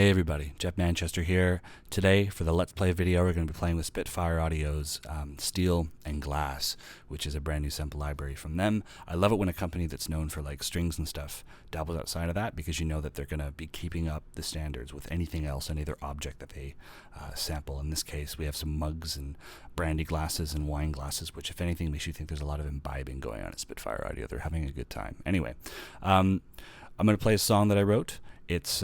Hey everybody, Jeff Manchester here. Today for the Let's Play video we're going to be playing with Spitfire Audio's Steel and Glass, which is a brand new sample library from them. I love it when a company that's known for like strings and stuff dabbles outside of that, because you know that they're going to be keeping up the standards with anything else, any other object that they sample. In this case we have some mugs and brandy glasses and wine glasses, which if anything makes you think there's a lot of imbibing going on at Spitfire Audio. They're having a good time. Anyway, I'm going to play a song that I wrote. It's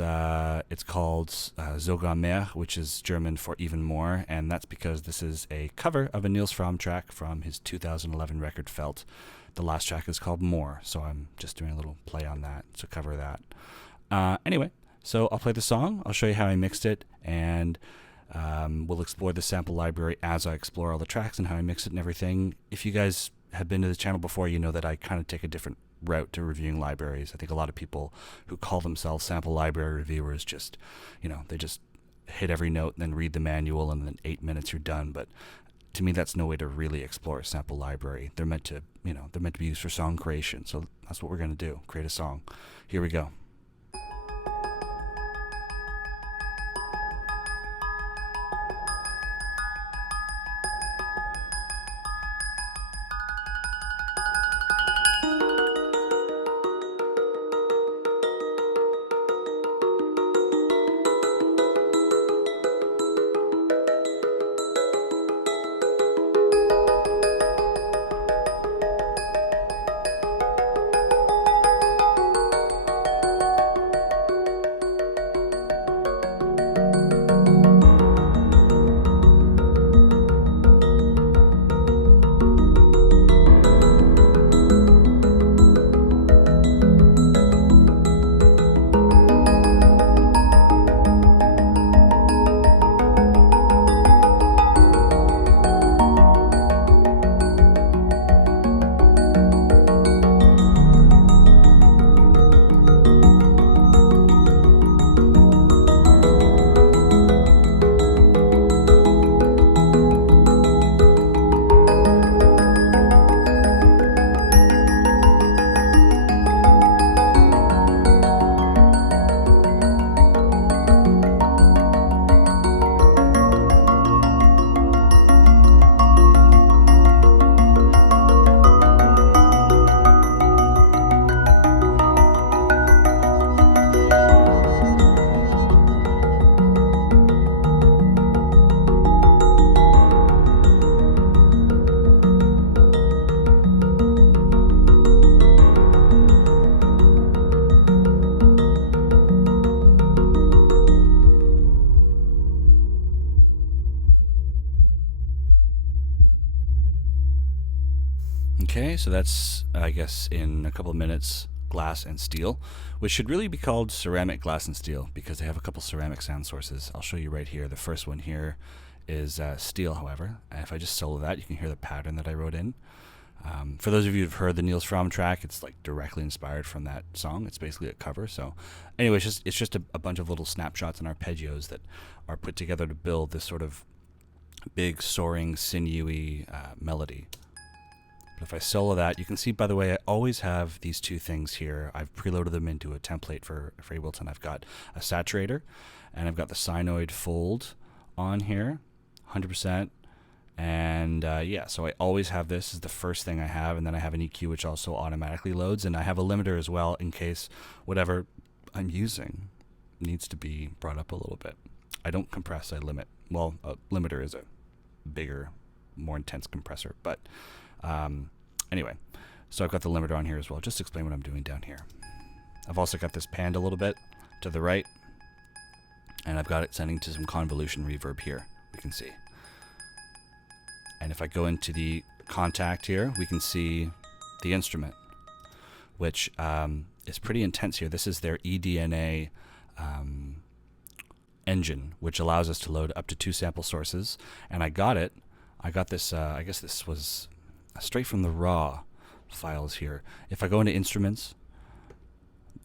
called Sogar mehr, which is German for even more, and that's because this is a cover of a Nils Frahm track from his 2011 record Felt. The last track is called More, so I'm just doing a little play on that to cover that. Anyway, so I'll play the song, I'll show you how I mixed it, and we'll explore the sample library as I explore all the tracks and how I mix it and everything. If you guys have been to the channel before, you know that I kind of take a different route to reviewing libraries. I think a lot of people who call themselves sample library reviewers just, they just hit every note and then read the manual and then 8 minutes you're done. But to me, that's no way to really explore a sample library. They're meant to, they're meant to be used for song creation. So that's what we're going to do, create a song. Here we go. Okay, so that's, I guess, in a couple of minutes, glass and steel, which should really be called ceramic, glass, and steel, because they have a couple ceramic sound sources. I'll show you right here. The first one here is steel, however. And if I just solo that, you can hear the pattern that I wrote in. For those of you who've heard the Nils Frahm track, it's like directly inspired from that song. It's basically a cover. So anyway, it's just a bunch of little snapshots and arpeggios that are put together to build this sort of big, soaring, sinewy melody. But if I solo that, you can see, by the way, I always have these two things here. I've preloaded them into a template for Ableton. I've got a saturator, and I've got the sinoid fold on here, 100%. And yeah, so I always have this as the first thing I have, and then I have an EQ which also automatically loads, and I have a limiter as well in case whatever I'm using needs to be brought up a little bit. I don't compress, I limit. Well, a limiter is a bigger, more intense compressor, but anyway, so I've got the limiter on here as well. Just to explain what I'm doing down here. I've also got this panned a little bit to the right, and I've got it sending to some convolution reverb here, we can see. And if I go into the contact here, we can see the instrument, which is pretty intense here. This is their eDNA engine, which allows us to load up to 2 sample sources. And I got this, I guess this was straight from the raw files here. If I go into instruments,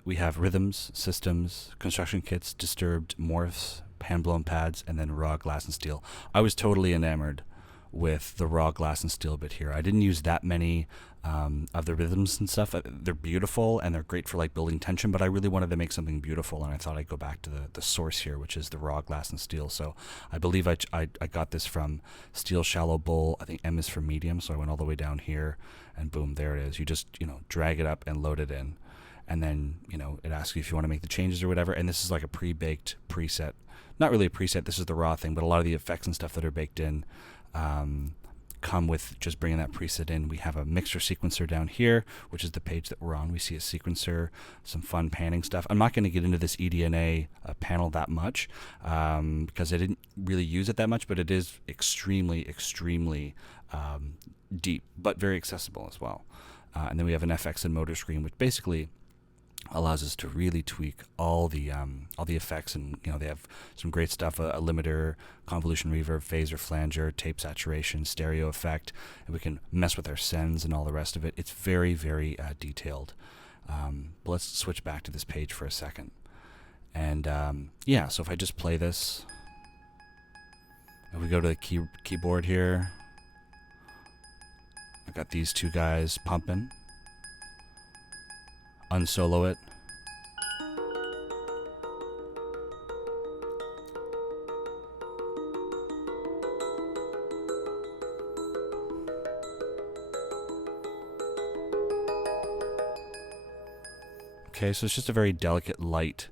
we have rhythms, systems, construction kits, disturbed, morphs, hand-blown pads, and then raw, glass, and steel. I was totally enamored with the raw glass and steel bit here. I didn't use that many of the rhythms and stuff. They're beautiful and they're great for like building tension, but I really wanted to make something beautiful, and I thought I'd go back to the source here, which is the raw glass and steel. So I believe I got this from Steel Shallow Bowl. I think M is for medium, so I went all the way down here, and boom, there it is. You just, drag it up and load it in, and then, it asks you if you want to make the changes or whatever, and this is like a pre-baked preset. Not really a preset, this is the raw thing, but a lot of the effects and stuff that are baked in come with just bringing that preset in. We have a mixer sequencer down here, which is the page that we're on. We see a sequencer, some fun panning stuff. I'm not going to get into this eDNA panel that much because I didn't really use it that much, but it is extremely, extremely deep, but very accessible as well. And then we have an FX and motor screen, which basically allows us to really tweak all the effects, and they have some great stuff: a limiter, convolution reverb, phaser, flanger, tape saturation, stereo effect, and we can mess with our sends and all the rest of it. It's very, very detailed. But let's switch back to this page for a second, and so if I just play this, and we go to the keyboard here, I got these two guys pumping. Unsolo it. Okay, so it's just a very delicate, light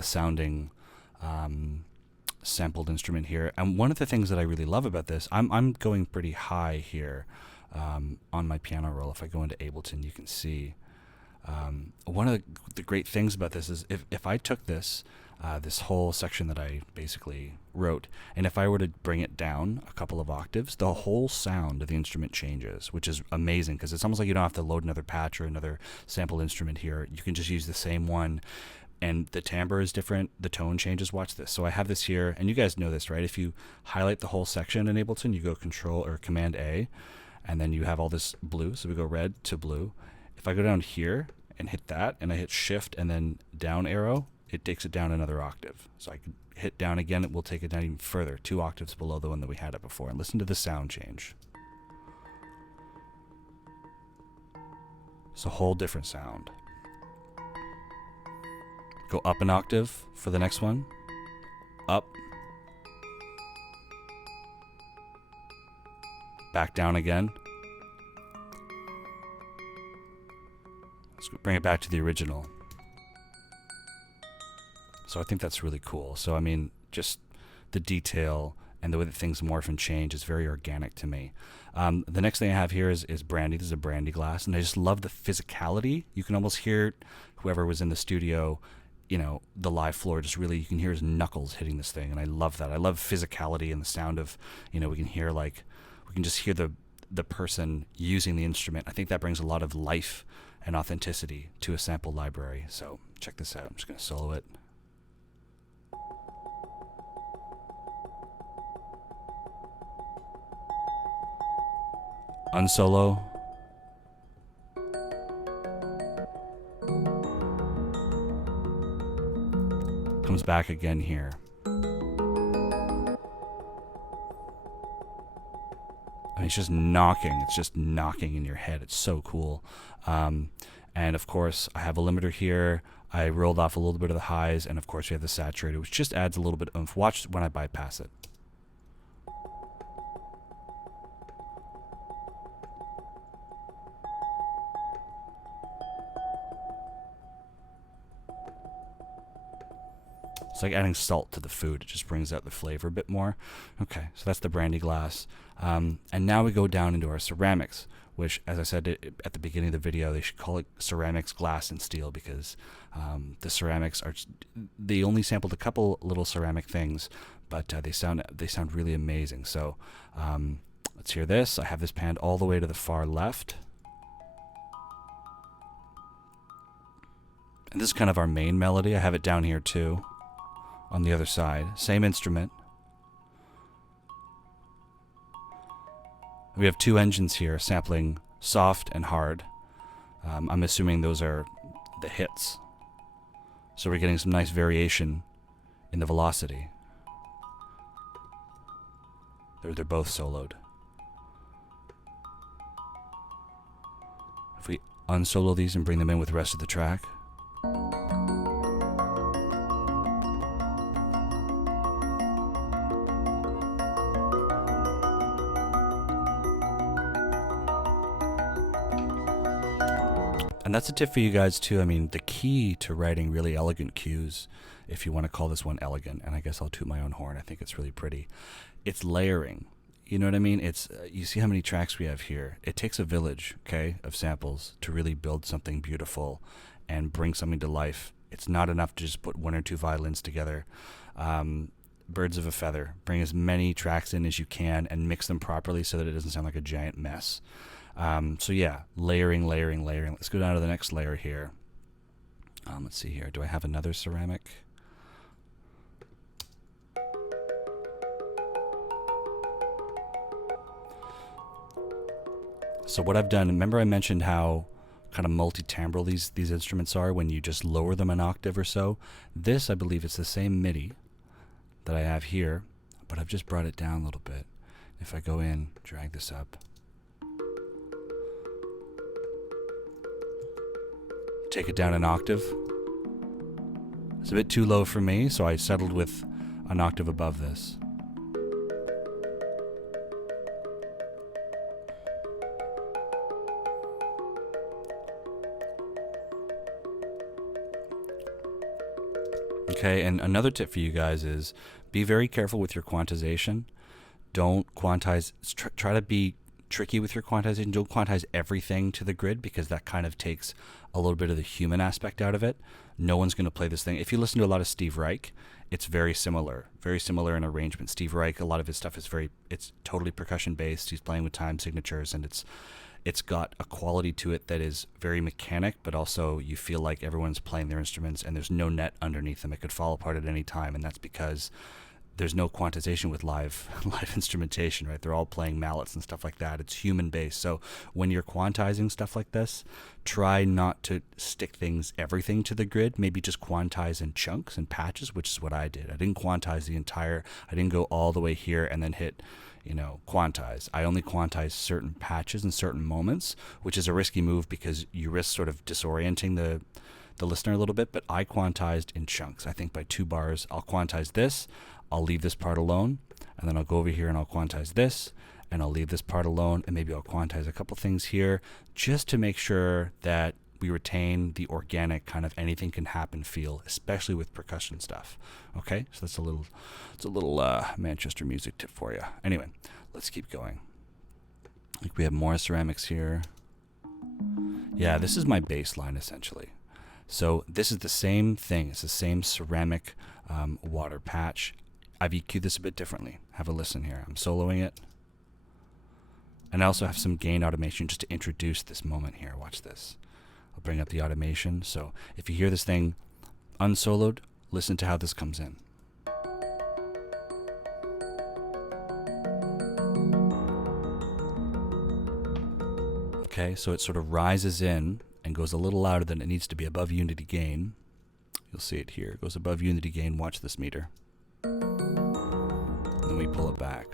sounding sampled instrument here. And one of the things that I really love about this, I'm going pretty high here on my piano roll. If I go into Ableton, you can see one of the great things about this is if I took this whole section that I basically wrote, and if I were to bring it down a couple of octaves, the whole sound of the instrument changes, which is amazing because it's almost like you don't have to load another patch or another sample instrument here. You can just use the same one, and the timbre is different, the tone changes. Watch this. So I have this here, and you guys know this, right? If you highlight the whole section in Ableton, you go Control or Command A, and then you have all this blue. So we go red to blue. If I go down here and hit that, and I hit Shift and then down arrow, it takes it down another octave. So I can hit down again, it will take it down even further, 2 octaves below the one that we had it before. And listen to the sound change. It's a whole different sound. Go up an octave for the next one. Up. Back down again. Let's bring it back to the original. So I think that's really cool. So I mean, just the detail and the way that things morph and change is very organic to me. The next thing I have here is Brandy. This is a Brandy glass, and I just love the physicality. You can almost hear whoever was in the studio, the live floor, just really, you can hear his knuckles hitting this thing, and I love that. I love physicality and the sound of, we can just hear the person using the instrument. I think that brings a lot of life and authenticity to a sample library. So check this out. I'm just going to solo it. Unsolo. Comes back again here. I mean, it's just knocking. It's just knocking in your head. It's so cool. And of course, I have a limiter here. I rolled off a little bit of the highs, and of course, we have the saturated, which just adds a little bit of oomph. Watch when I bypass it. It's like adding salt to the food. It just brings out the flavor a bit more. Okay, so that's the Brandy glass. And now we go down into our ceramics, which, as I said at the beginning of the video, they should call it ceramics, glass, and steel, because the ceramics they only sampled a couple little ceramic things, but they sound really amazing. So let's hear this. I have this panned all the way to the far left. And this is kind of our main melody. I have it down here too, on the other side. Same instrument. We have 2 engines here, sampling soft and hard. I'm assuming those are the hits. So we're getting some nice variation in the velocity. They're both soloed. unsolo these and bring them in with the rest of the track. And that's a tip for you guys too. I mean, the key to writing really elegant cues, if you want to call this one elegant, and I guess I'll toot my own horn, I think it's really pretty, it's layering. You know what I mean? It's you see how many tracks we have here. It takes a village, okay, of samples to really build something beautiful and bring something to life. It's not enough to just put one or two violins together. Birds of a feather. Bring as many tracks in as you can and mix them properly so that it doesn't sound like a giant mess. So yeah, layering. Let's go down to the next layer here. Let's see here. Do I have another ceramic? So what I've done, remember I mentioned how kind of multi-timbral these instruments are when you just lower them an octave or so? This, I believe, is the same MIDI that I have here, but I've just brought it down a little bit. If I go in, drag this up, take it down an octave. It's a bit too low for me, so I settled with an octave above this. Okay, and another tip for you guys is be very careful with your quantization. Don't quantize, try to be tricky with your quantization. Don't quantize everything to the grid, because that kind of takes a little bit of the human aspect out of it. No one's going to play this thing. If you listen to a lot of Steve Reich, it's very similar in arrangement. Steve Reich, a lot of his stuff is it's totally percussion based. He's playing with time signatures, and it's got a quality to it that is very mechanic, but also you feel like everyone's playing their instruments and there's no net underneath them. It could fall apart at any time, and that's because there's no quantization with live instrumentation, right? They're all playing mallets and stuff like that. It's human based. So when you're quantizing stuff like this, try not to stick everything to the grid. Maybe just quantize in chunks and patches, which is what I did. I didn't quantize I didn't go all the way here and then hit, quantize. I only quantize certain patches and certain moments, which is a risky move because you risk sort of disorienting the listener a little bit, but I quantized in chunks. I think by 2 bars, I'll quantize this, I'll leave this part alone, and then I'll go over here and I'll quantize this, and I'll leave this part alone, and maybe I'll quantize a couple things here, just to make sure that we retain the organic kind of anything can happen feel, especially with percussion stuff. Okay, so it's a little Manchester music tip for you. Anyway, let's keep going. Like we have more ceramics here. Yeah, this is my bass line essentially. So this is the same thing. It's the same ceramic water patch. I've EQ'd this a bit differently. Have a listen here. I'm soloing it. And I also have some gain automation just to introduce this moment here. Watch this. I'll bring up the automation. So if you hear this thing unsoloed, listen to how this comes in. Okay, so it sort of rises in and goes a little louder than it needs to be above unity gain. You'll see it here. It goes above unity gain. Watch this meter. Then we pull it back.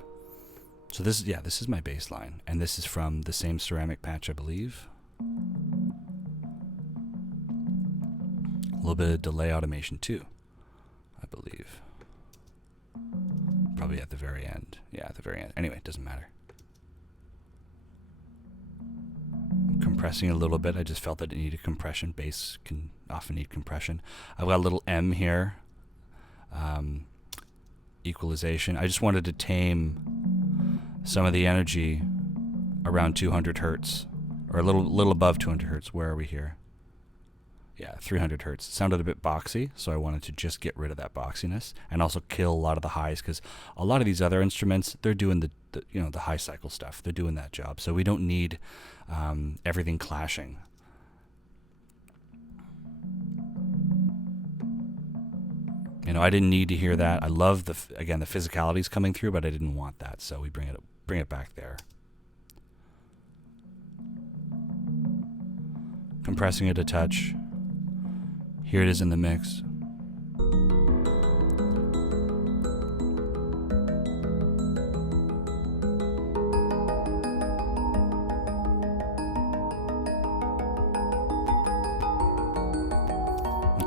So this is my bass line, and this is from the same ceramic patch, I believe. A little bit of delay automation too, I believe. Probably at the very end. Yeah, at the very end. Anyway, it doesn't matter. I'm compressing a little bit. I just felt that it needed compression. Bass can often need compression. I've got a little M here. Equalization. I just wanted to tame some of the energy around 200 hertz, or a little above 200 hertz. Where are we here? Yeah, 300 hertz. It sounded a bit boxy, so I wanted to just get rid of that boxiness and also kill a lot of the highs, because a lot of these other instruments, they're doing the high cycle stuff. They're doing that job, so we don't need everything clashing. I didn't need to hear that. I love the physicalities coming through, but I didn't want that, so we bring it back there. Compressing it a touch. Here it is in the mix.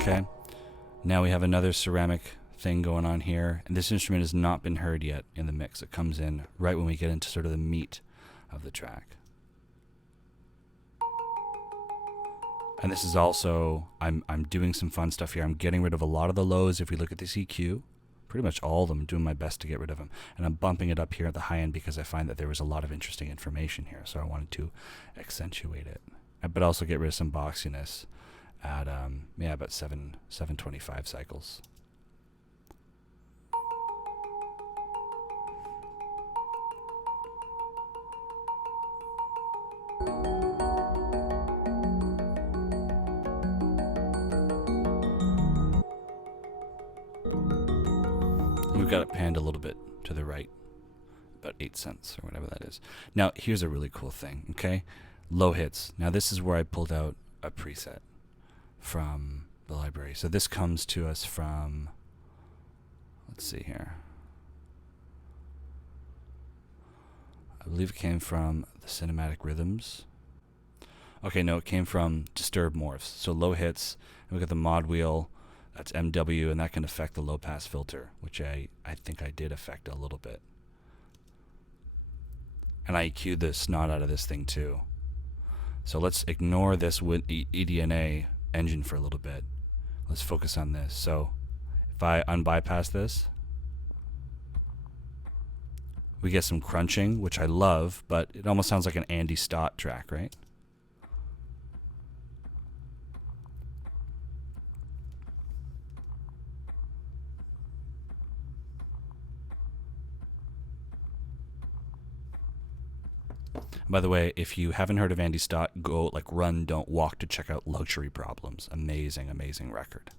Okay. Now we have another ceramic thing going on here, and this instrument has not been heard yet in the mix. It comes in right when we get into sort of the meat of the track. And this is also, I'm doing some fun stuff here. I'm getting rid of a lot of the lows. If we look at this EQ, pretty much all of them, doing my best to get rid of them. And I'm bumping it up here at the high end because I find that there was a lot of interesting information here, so I wanted to accentuate it. But also get rid of some boxiness at about 725 cycles. We've got it panned a little bit to the right, about 8 cents or whatever that is. Now, here's a really cool thing, okay? Low hits. Now, this is where I pulled out a preset from the library. So this comes to us from, let's see here. I believe it came from the Cinematic Rhythms. Okay, no, it came from Disturb Morphs. So low hits, and we got the mod wheel. That's MW, and that can affect the low-pass filter, which I think I did affect a little bit. And I EQ'd the snot out of this thing, too. So let's ignore this eDNA engine for a little bit. Let's focus on this. So if I unbypass this, we get some crunching, which I love, but it almost sounds like an Andy Stott track, right? By the way, if you haven't heard of Andy Stott, go run, don't walk to check out Luxury Problems. Amazing, amazing record.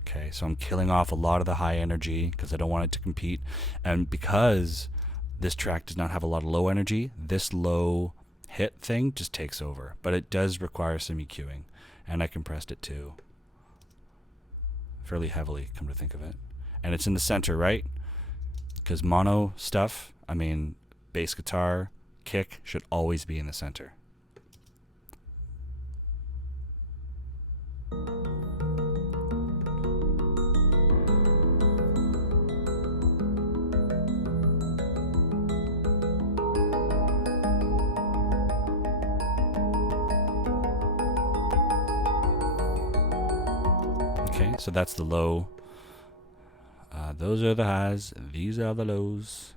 Okay, so I'm killing off a lot of the high energy because I don't want it to compete. And because this track does not have a lot of low energy, this low hit thing just takes over. But it does require some EQing. And I compressed it too. Fairly heavily, come to think of it. And it's in the center, right? Because mono stuff, I mean, bass guitar, kick, should always be in the center. Okay, so that's the low. Those are the highs. These are the lows.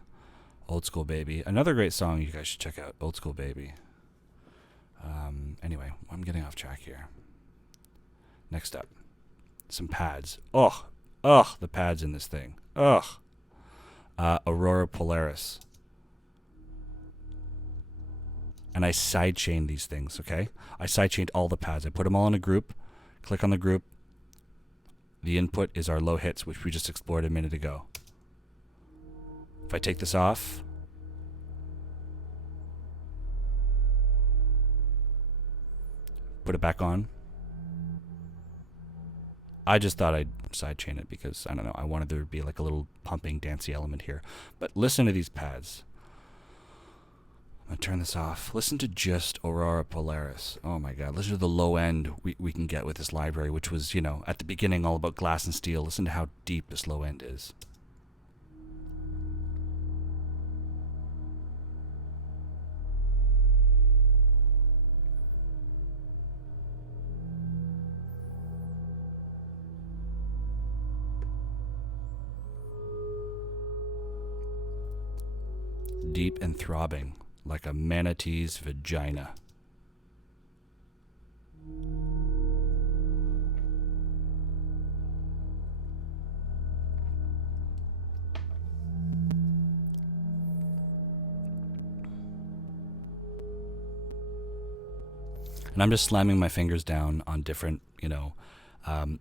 Old School Baby. Another great song you guys should check out. Old School Baby. Anyway, I'm getting off track here. Next up, some pads. Ugh, the pads in this thing. Ugh. Aurora Polaris. And I sidechained these things, okay? I sidechained all the pads. I put them all in a group. Click on the group. The input is our low hits, which we just explored a minute ago. If I take this off, put it back on. I just thought I'd sidechain it because, I don't know, I wanted there to be like a little pumping, dancey element here. But listen to these pads. I'm going to turn this off. Listen to just Aurora Polaris. Oh my God. Listen to the low end we can get with this library, which was, at the beginning all about glass and steel. Listen to how deep this low end is. Deep and throbbing, like a manatee's vagina. And I'm just slamming my fingers down on different,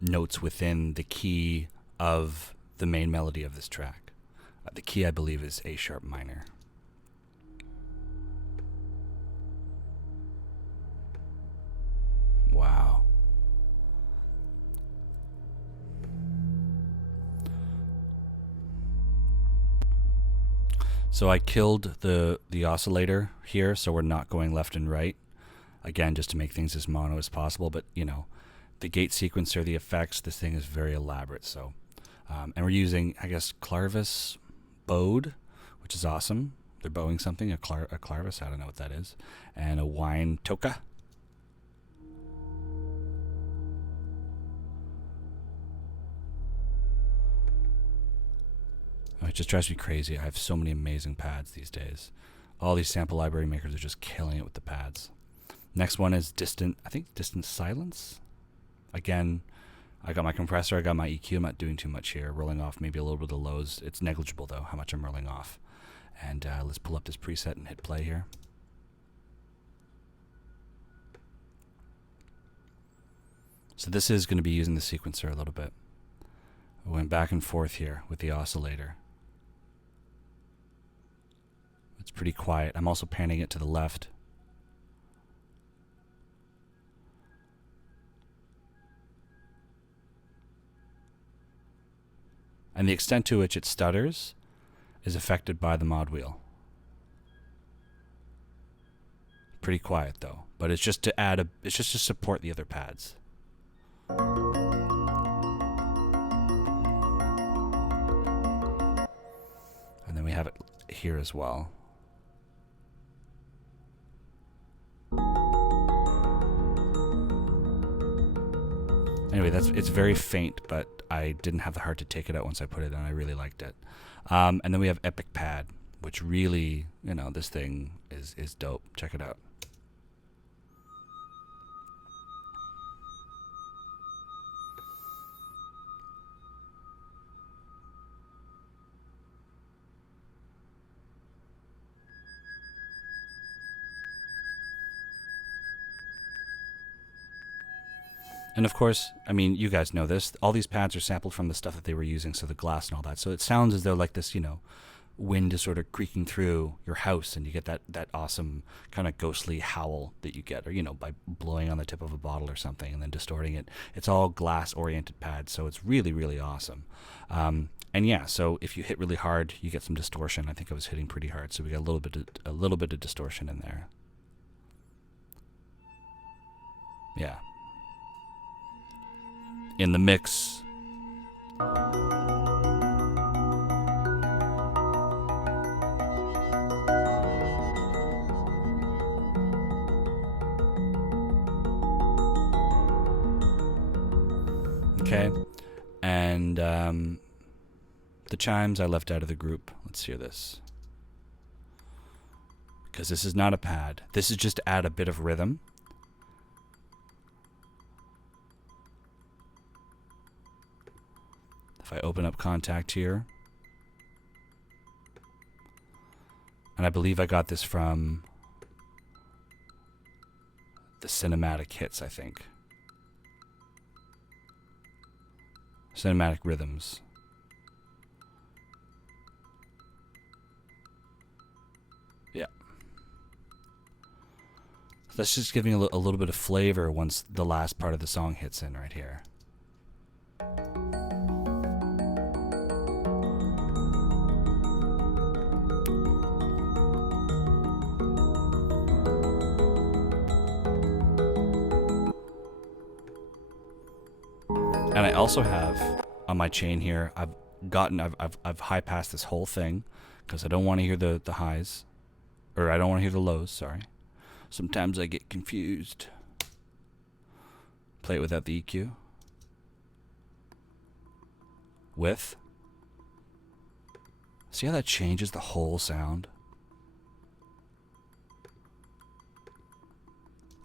notes within the key of the main melody of this track. The key, I believe, is A sharp minor. Wow. So I killed the oscillator here, so we're not going left and right. Again, just to make things as mono as possible, but you know, the gate sequencer, the effects, this thing is very elaborate. So, and we're using, I guess, Clarvis bowed, which is awesome. They're bowing something, a Clarvis, I don't know what that is, and a wine toka. It just drives me crazy. I have so many amazing pads these days. All these sample library makers are just killing it with the pads. Next one is distant, I think distant silence. Again, I got my compressor, I got my EQ. I'm not doing too much here. Rolling off maybe a little bit of lows. It's negligible though, how much I'm rolling off. And let's pull up this preset and hit play here. So this is going to be using the sequencer a little bit. I went back and forth here with the oscillator. It's pretty quiet. I'm also panning it to the left. And the extent to which it stutters is affected by the mod wheel. Pretty quiet though, but it's just to add it's just to support the other pads. And then we have it here as well. Anyway, it's very faint, but I didn't have the heart to take it out once I put it on. I really liked it. And then we have Epic Pad, which really, you know, this thing is dope. Check it out. And of course, I mean, you guys know this. All these pads are sampled from the stuff that they were using, so the glass and all that. So it sounds as though like this, you know, wind is sort of creaking through your house, and you get that awesome kind of ghostly howl that you get, or you know, by blowing on the tip of a bottle or something and then distorting it. It's all glass-oriented pads, so it's really, really awesome. And yeah, so if you hit really hard, you get some distortion. I think I was hitting pretty hard, so we got a little bit of distortion in there. Yeah. In the mix. Okay, and the chimes I left out of the group. Let's hear this. Because this is not a pad. This is just to add a bit of rhythm. If I open up Contact here, and I believe I got this from the Cinematic Hits, I think. Cinematic Rhythms. Yeah. That's just giving a little bit of flavor once the last part of the song hits in right here. And I also have on my chain here, I've high passed this whole thing because I don't want to hear the highs, or I don't want to hear the lows, sorry. Sometimes I get confused. Play it without the EQ. With. See how that changes the whole sound?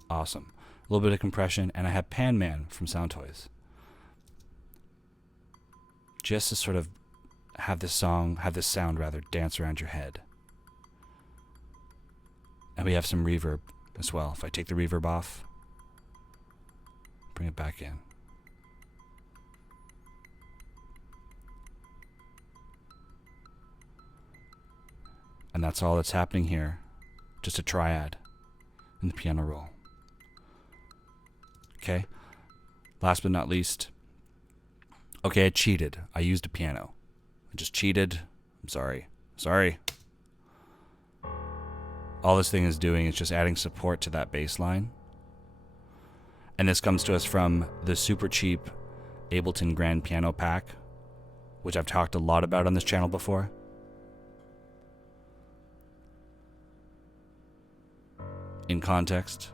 Awesome. A little bit of compression, and I have Pan Man from Sound Toys. Just to sort of have this sound dance around your head. And we have some reverb as well. If I take the reverb off, bring it back in. And that's all that's happening here. Just a triad in the piano roll. Okay. Last but not least. Okay, I cheated. I used a piano. I just cheated. I'm sorry. Sorry. All this thing is doing is just adding support to that bass line. And this comes to us from the super cheap Ableton Grand Piano Pack, which I've talked a lot about on this channel before. In context.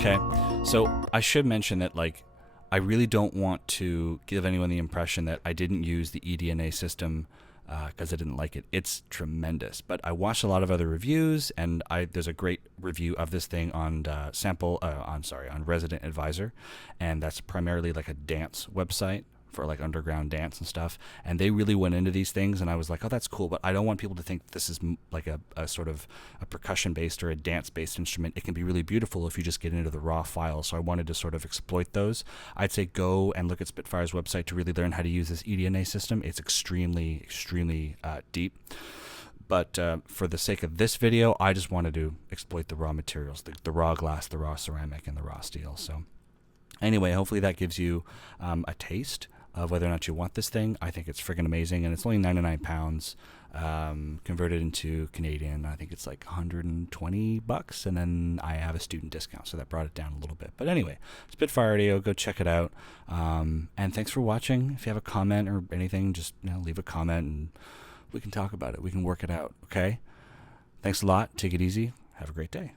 Okay, so I should mention that, like, I really don't want to give anyone the impression that I didn't use the eDNA system because I didn't like it. It's tremendous. But I watched a lot of other reviews, and there's a great review of this thing on on Resident Advisor, and that's primarily like a dance website for like underground dance and stuff, and they really went into these things, and I was like, oh, that's cool, but I don't want people to think this is like a sort of a percussion based or a dance based instrument. It can be really beautiful if you just get into the raw files, so I wanted to sort of exploit those. I'd say go and look at Spitfire's website to really learn how to use this eDNA system. It's extremely deep, but for the sake of this video, I just wanted to exploit the raw materials, the raw glass, the raw ceramic, and the raw steel. So anyway, hopefully that gives you a taste of whether or not you want this thing. I think it's friggin' amazing, and it's only £99 converted into Canadian. I think it's like $120, and then I have a student discount, so that brought it down a little bit. But anyway, Spitfire Audio, go check it out. And thanks for watching. If you have a comment or anything, just leave a comment, and we can talk about it. We can work it out. Okay. Thanks a lot. Take it easy. Have a great day.